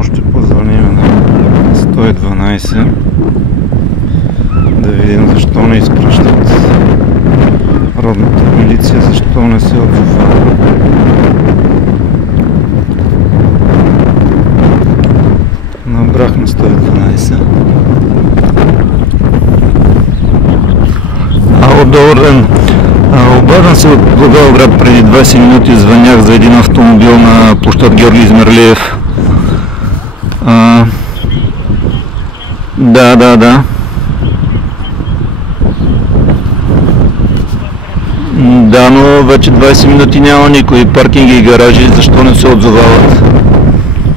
Само ще позвоним на 112 да видим защо не изпращат родната милиция, защо не се отзовава. Набрах на 112. Ало, добър ден. Обадам се от Благоевград преди 20 минути, звънях за един автомобил на площад Георги Измерлиев. Да. Да, но вече 20 минути няма никой. Паркинги и гаражи, защо не се отзовават?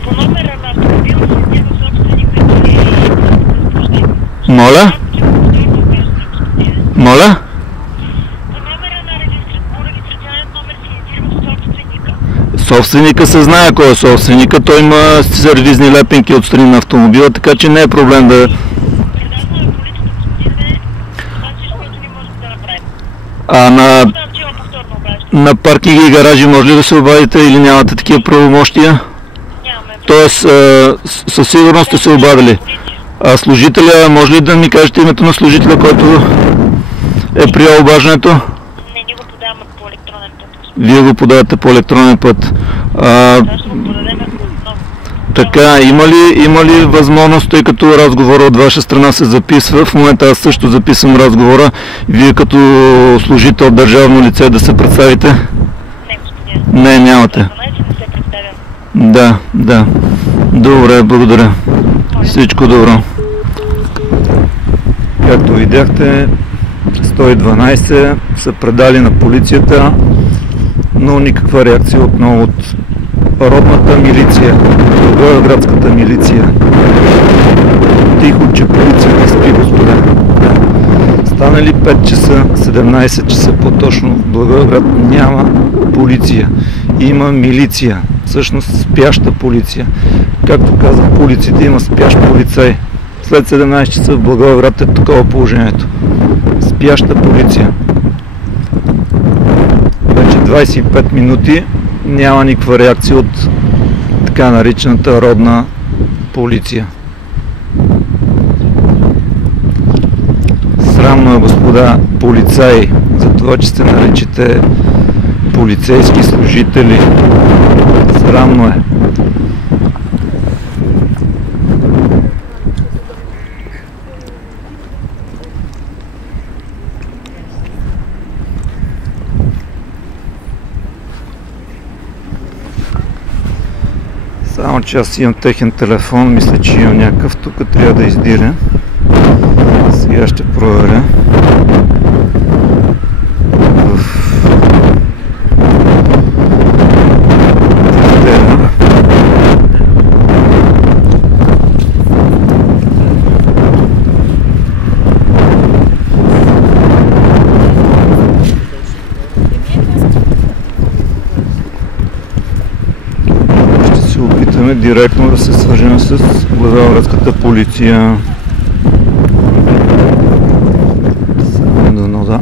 По номера на автомобила си няма собственика и разпореждане. Моля? Моля? По номера на регистрационен номер си издирва собственика. Собственика се знае кой е собственика. Той има сервизни лепенки отстрани на автомобила, така че не е проблем да... Предадено е полицията, господине, това всичко, което ни може да направим. На паркинги и гаражи може ли да се обадите или нямате такива правомощия? Нямаме. Тоест, със сигурност сте се обадили. А служителя, може ли да ми кажете името на служителя, който е приел обаждането? Не, ние го подаваме по електронен път. Вие го подавате по електронен път. Да, ще го подадем отново. Така, има ли възможност, тъй като разговора от ваша страна се записва, в момента аз също записвам разговора, вие като служител държавно лице да се представите? Не, господин. Не, нямате. Не се представям. Да. Добре, благодаря. Всичко добро. Както видяхте, 112 са предали на полицията, но никаква реакция отново от родната милиция, Благоевградската милиция. Тихо, че полицията спи, господа. Станали 5 часа, 17 часа по-точно, в Благоевград няма полиция. Има милиция, всъщност спяща полиция. Както казах, по улиците има спящ полицай. След 17 часа в Благоевград е такова положението. Спяща полиция. Вече 25 минути няма никаква реакция от така наречената родна полиция. Срамно е, господа полицаи, за това, че се наричате полицейски служители. Срамно е. Само че аз имам техен телефон, мисля, че имам някакъв, тук трябва да издиря. Сега ще проверя. Директно да се свържем с Благоевградската полиция. Само да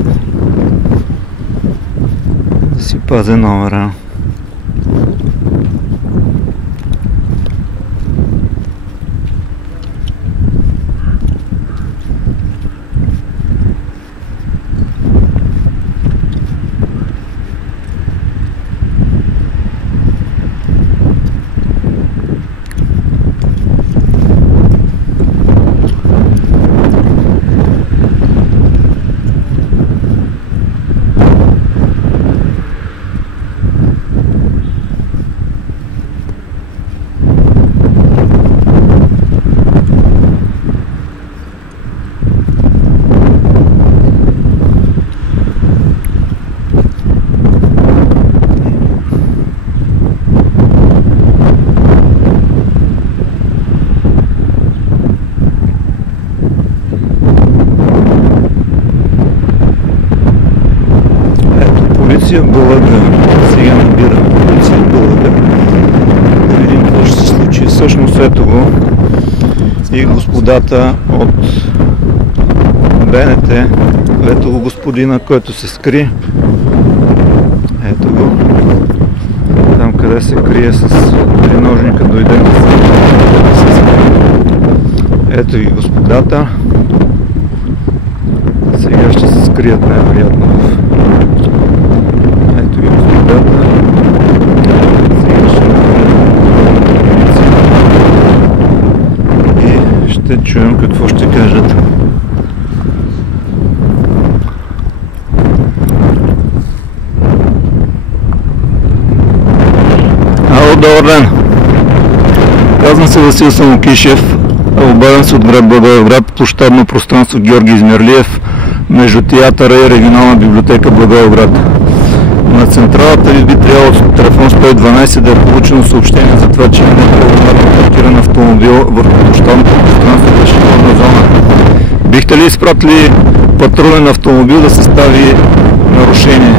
си пазя номера. Полиция Бълъга. Сега набирам полиция Бълъга. Да видим какво ще се случи. Всъщност ето го и господата от БНТ. Ето го господина, който се скри. Ето го. Там къде се крие с триножника, дойде. Ето ги господата. Сега ще се скрият най-вероятно. Ето ги господата. Сега ще и ще чуем какво ще кажат. Ало, добър ден! Казвам се Васил Самокишев. Обаден се от град Благоевград, площадно пространство Георги Измерлиев, между театъра и регионална библиотека Благоевград. На централата ви би трябвало с телефон 112 да е получено съобщение за това, че е неправомерно паркиран автомобил върху площадното пространство пешеходна зона. Бихте ли изпратили патрулен автомобил да състави нарушение?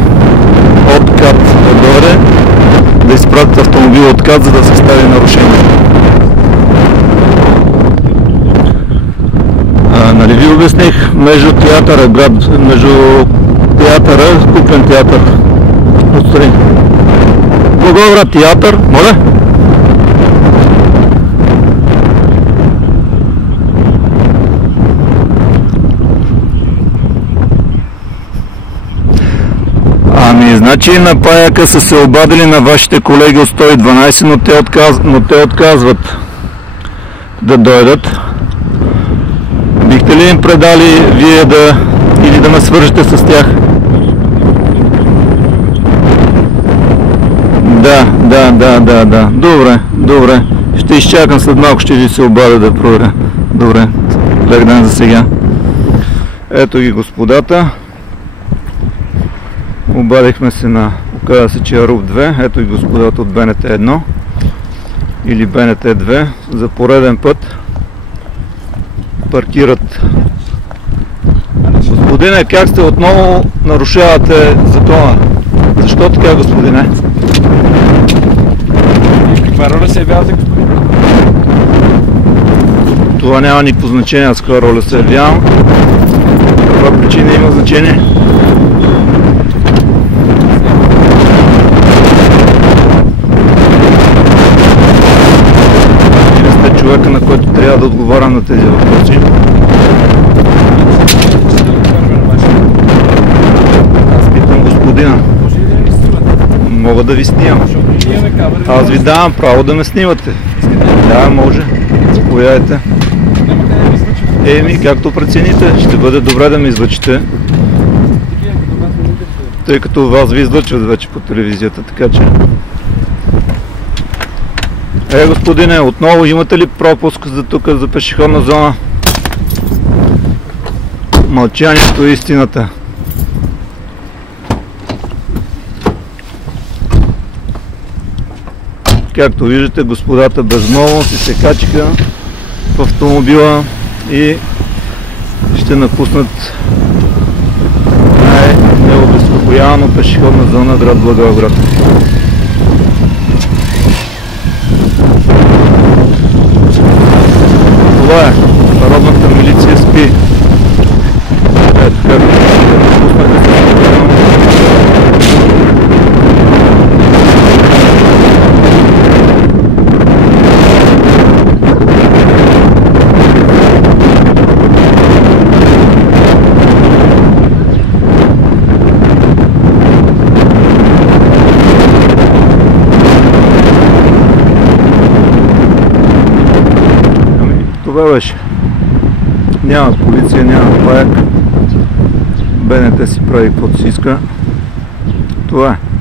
От КАТ да дойде, да изпратят автомобил от КАТ, за да състави нарушение. Нали ви обясних, между театъра, между театъра, куклен театър. Отстрани. Благоевград театър, моля? Ами, значи на паяка са се обадили на вашите колеги от 112, но те отказват да дойдат. Бихте ли им предали вие или да ме свържете с тях? Да. Добре. Ще изчакам, след малко ще ви се обадя да проверя. Добре, лек ден за сега. Ето ги господата. Обадихме се оказа се, че е РУП 2. Ето ги господата от БНТ 1 или БНТ 2 за пореден път паркират. Господине, как сте отново нарушавате закона? Защо така, господине? Каква роля се явявате, господин? Това няма никакво значение, аз каква роля се явявам. Каква причина има значение? Вие сте човека, на който трябва да отговарям на тези въпроси. Аз питам господина. Мога да ви снимам. Аз ви давам право да ме снимате. Да, може. Заповядайте. Еми, както прецените, ще бъде добре да ме излъчите. Тъй като вас ви излъчват вече по телевизията, така че... Господине, отново имате ли пропуск за тук, за пешеходна зона? Мълчанието е истината. Както виждате, господата безмолвно си се качиха в автомобила и ще напуснат най-необезпокоявано пешеходна зона град Благоевград. Това е. Народната милиция спи. Ето как това беше. Няма полиция, няма паяк. БНТ си прави каквото си иска. Това е.